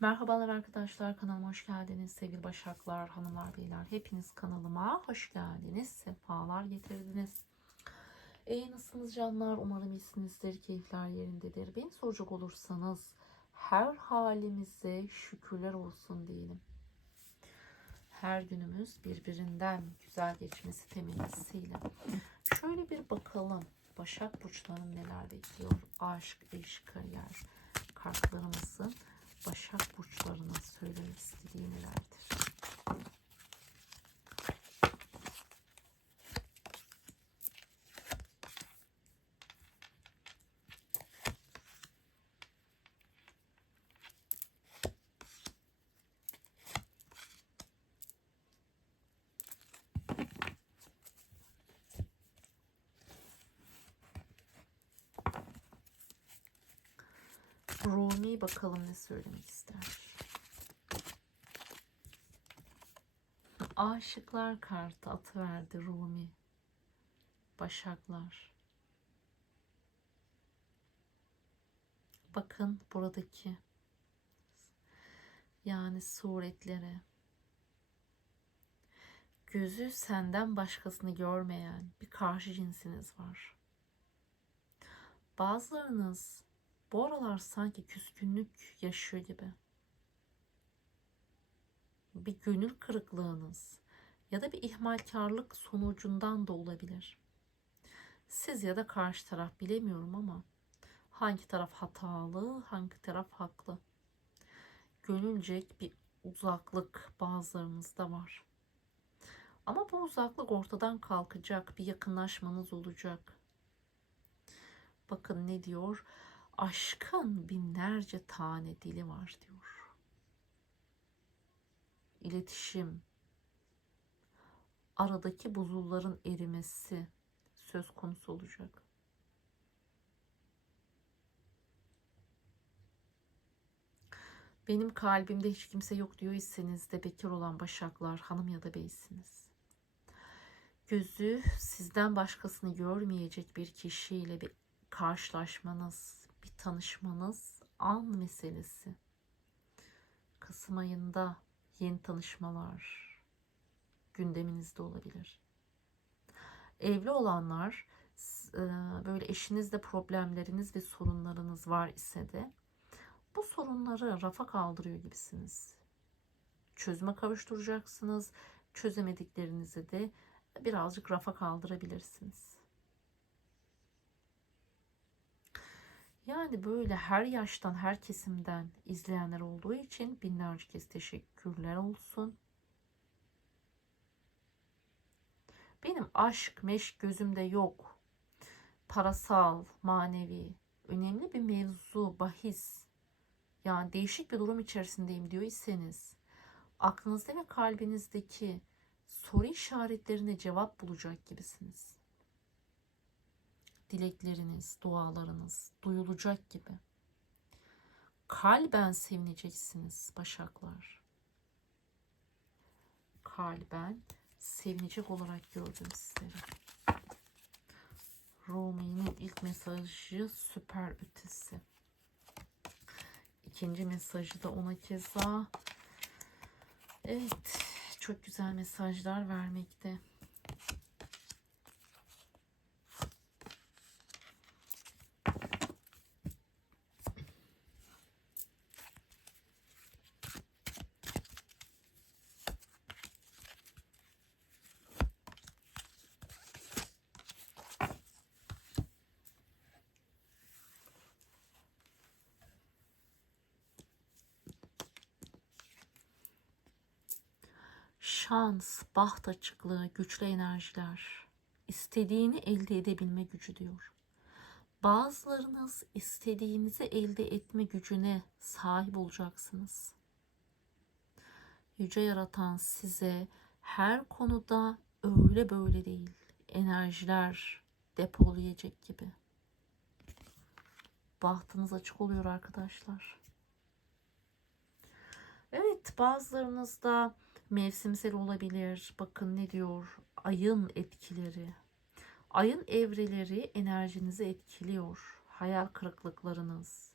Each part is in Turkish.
Merhabalar arkadaşlar kanalıma hoş geldiniz. Sevgili başaklar hanımlar beyler hepiniz kanalıma hoş geldiniz. Sefalar getirdiniz. E, nasılsınız canlar? Umarım iyisinizdir keyifler yerindedir. Beni soracak olursanız her halimize şükürler olsun diyelim. Her günümüz birbirinden güzel geçmesi temennisiyle. Şöyle bir bakalım Başak burçlarının neler bekliyor? Aşk iş kariyer kartlarımızın Başak burçlarına söylemek istediği nelerdir? Rumi bakalım ne söylemek ister. Aşıklar kartı atıverdi Rumi. Başaklar. Bakın buradaki yani suretlere. Gözü senden başkasını görmeyen bir karşı cinsiniz var. Bazılarınız bu aralar sanki küskünlük yaşıyor gibi. Bir gönül kırıklığınız ya da bir ihmalkarlık sonucundan da olabilir. Siz ya da karşı taraf bilemiyorum ama hangi taraf hatalı, hangi taraf haklı. Gönülecek bir uzaklık bazılarınızda var. Ama bu uzaklık ortadan kalkacak, bir yakınlaşmanız olacak. Bakın ne diyor? Aşkın binlerce tane dili var diyor. İletişim, aradaki buzulların erimesi söz konusu olacak. Benim kalbimde hiç kimse yok diyor iseniz de bekar olan başaklar, hanım ya da beysiniz. Gözü sizden başkasını görmeyecek bir kişiyle bir karşılaşmanız, bir tanışmanız an meselesi. Kasım ayında yeni tanışmalar gündeminizde olabilir. Evli olanlar e, böyle eşinizle problemleriniz ve sorunlarınız var ise de bu sorunları rafa kaldırıyor gibisiniz. Çözüme kavuşturacaksınız. Çözemediklerinizi de birazcık rafa kaldırabilirsiniz. Yani böyle her yaştan, her kesimden izleyenler olduğu için binlerce kez teşekkürler olsun. Benim aşk, meşk gözümde yok. Parasal, manevi, önemli bir mevzu, bahis. Yani değişik bir durum içerisindeyim diyor iseniz aklınızda ve kalbinizdeki soru işaretlerine cevap bulacak gibisiniz dilekleriniz, dualarınız duyulacak gibi. Kalben sevineceksiniz Başaklar. Kalben sevinecek olarak gördüm sizleri. Rumi'nin ilk mesajı süper ötesi. İkinci mesajı da ona keza evet çok güzel mesajlar vermekte. Şans, baht açıklığı, güçlü enerjiler, istediğini elde edebilme gücü diyor. Bazılarınız istediğinizi elde etme gücüne sahip olacaksınız. Yüce yaratan size her konuda öyle böyle değil enerjiler depolayacak gibi. Bahtınız açık oluyor arkadaşlar. Evet bazılarınızda mevsimsel olabilir. Bakın ne diyor? Ayın etkileri. Ayın evreleri enerjinizi etkiliyor. Hayal kırıklıklarınız,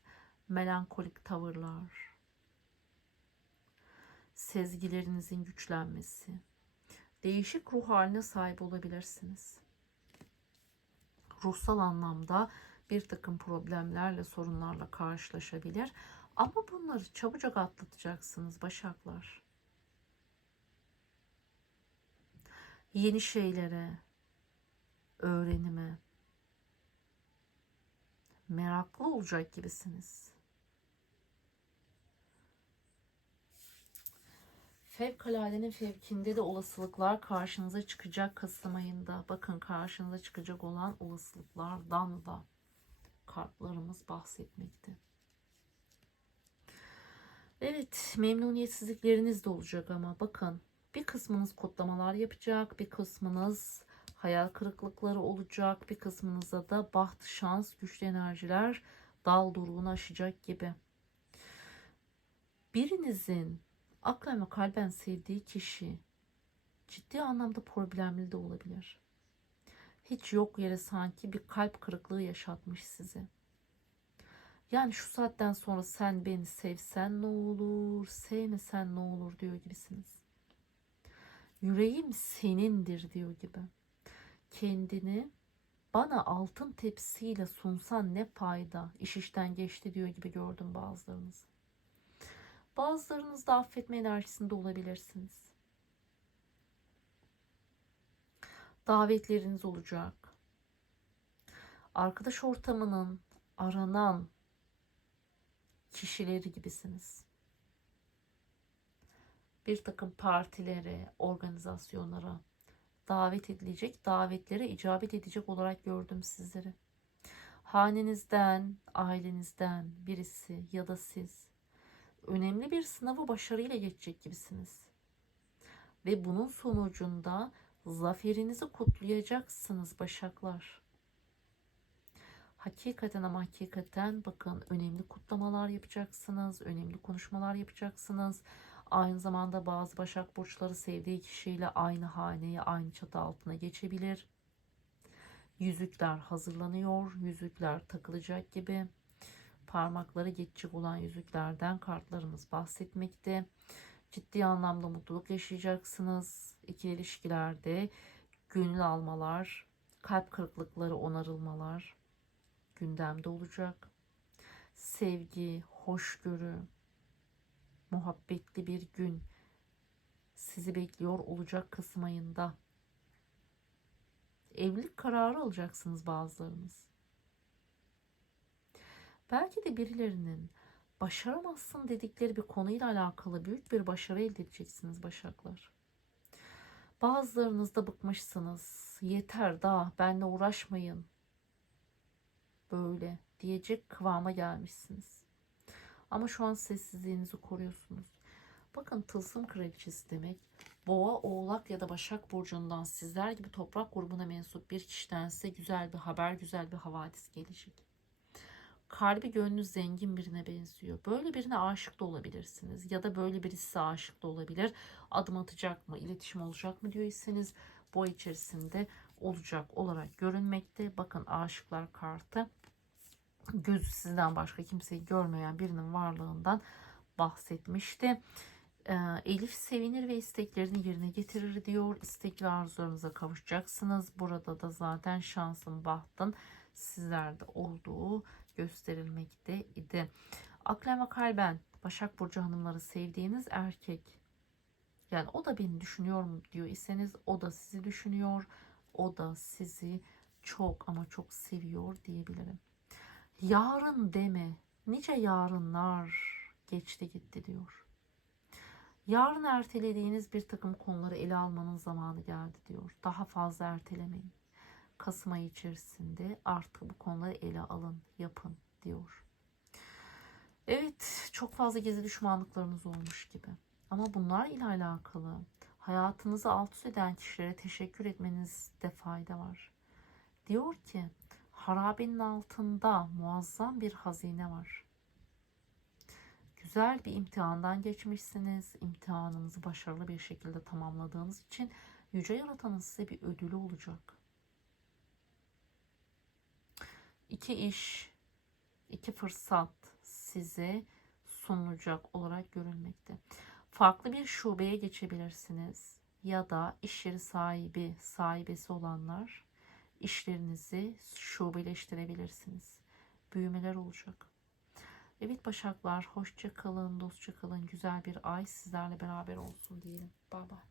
melankolik tavırlar. sezgilerinizin güçlenmesi, değişik ruh haline sahip olabilirsiniz. Ruhsal anlamda bir takım problemlerle, sorunlarla karşılaşabilir. Ama bunları çabucak atlatacaksınız Başaklar. Yeni şeylere, öğrenime meraklı olacak gibisiniz. Fevkaladenin fevkinde de olasılıklar karşınıza çıkacak Kasım ayında. Bakın karşınıza çıkacak olan olasılıklardan da kartlarımız bahsetmekte. Evet, memnuniyetsizlikleriniz de olacak ama bakın bir kısmınız kutlamalar yapacak, bir kısmınız hayal kırıklıkları olacak, bir kısmınıza da baht, şans, güçlü enerjiler dal duruğunu aşacak gibi. Birinizin aklen ve kalben sevdiği kişi ciddi anlamda problemli de olabilir. Hiç yok yere sanki bir kalp kırıklığı yaşatmış size. Yani şu saatten sonra sen beni sevsen ne olur, sevmesen ne olur diyor gibisiniz. Yüreğim senindir diyor gibi. Kendini bana altın tepsiyle sunsan ne fayda, iş işten geçti diyor gibi gördüm bazılarınızı. Bazılarınız da affetme enerjisinde olabilirsiniz. Davetleriniz olacak. Arkadaş ortamının aranan kişileri gibisiniz. Bir takım partilere, organizasyonlara davet edilecek, davetlere icabet edecek olarak gördüm sizleri. Hanenizden, ailenizden birisi ya da siz önemli bir sınavı başarıyla geçecek gibisiniz. Ve bunun sonucunda zaferinizi kutlayacaksınız başaklar. Hakikaten ama hakikaten bakın önemli kutlamalar yapacaksınız, önemli konuşmalar yapacaksınız. Aynı zamanda bazı başak burçları sevdiği kişiyle aynı haneye, aynı çatı altına geçebilir. Yüzükler hazırlanıyor, yüzükler takılacak gibi parmakları geçecek olan yüzüklerden kartlarımız bahsetmekte. Ciddi anlamda mutluluk yaşayacaksınız. İkili ilişkilerde gönül almalar, kalp kırıklıkları onarılmalar gündemde olacak. Sevgi, hoşgörü, muhabbetli bir gün sizi bekliyor olacak Kasım ayında. Evlilik kararı alacaksınız bazılarınız. Belki de birilerinin başaramazsın dedikleri bir konuyla alakalı büyük bir başarı elde edeceksiniz Başaklar. Bazılarınız da bıkmışsınız. Yeter daha benle uğraşmayın. Böyle diyecek kıvama gelmişsiniz. Ama şu an sessizliğinizi koruyorsunuz. Bakın tılsım kraliçesi demek boğa, oğlak ya da başak burcundan sizler gibi toprak grubuna mensup bir kişiden size güzel bir haber, güzel bir havadis gelecek kalbi gönlü zengin birine benziyor. Böyle birine aşık da olabilirsiniz. Ya da böyle birisi size aşık da olabilir. Adım atacak mı, iletişim olacak mı diyorsanız bu ay içerisinde olacak olarak görünmekte. Bakın aşıklar kartı gözü sizden başka kimseyi görmeyen birinin varlığından bahsetmişti. Ee, Elif sevinir ve isteklerini yerine getirir diyor. İstek ve arzularınıza kavuşacaksınız. Burada da zaten şansın, bahtın sizlerde olduğu gösterilmekte idi. Aklen ve kalben Başak Burcu hanımları sevdiğiniz erkek yani o da beni düşünüyor mu diyor iseniz o da sizi düşünüyor. O da sizi çok ama çok seviyor diyebilirim. Yarın deme. Nice yarınlar geçti gitti diyor. Yarın ertelediğiniz bir takım konuları ele almanın zamanı geldi diyor. Daha fazla ertelemeyin. Kasım ayı içerisinde artık bu konuları ele alın, yapın diyor. Evet, çok fazla gezi düşmanlıklarınız olmuş gibi. Ama bunlar ile alakalı hayatınızı alt üst eden kişilere teşekkür etmenizde fayda var. Diyor ki, harabenin altında muazzam bir hazine var. Güzel bir imtihandan geçmişsiniz. İmtihanınızı başarılı bir şekilde tamamladığınız için Yüce Yaratan'ın size bir ödülü olacak. iki iş, iki fırsat size sunulacak olarak görülmekte. Farklı bir şubeye geçebilirsiniz. Ya da iş yeri sahibi, sahibesi olanlar işlerinizi şubeleştirebilirsiniz. Büyümeler olacak. Evet Başaklar hoşça kalın, dostça kalın. Güzel bir ay sizlerle beraber olsun diyelim. Bay bay.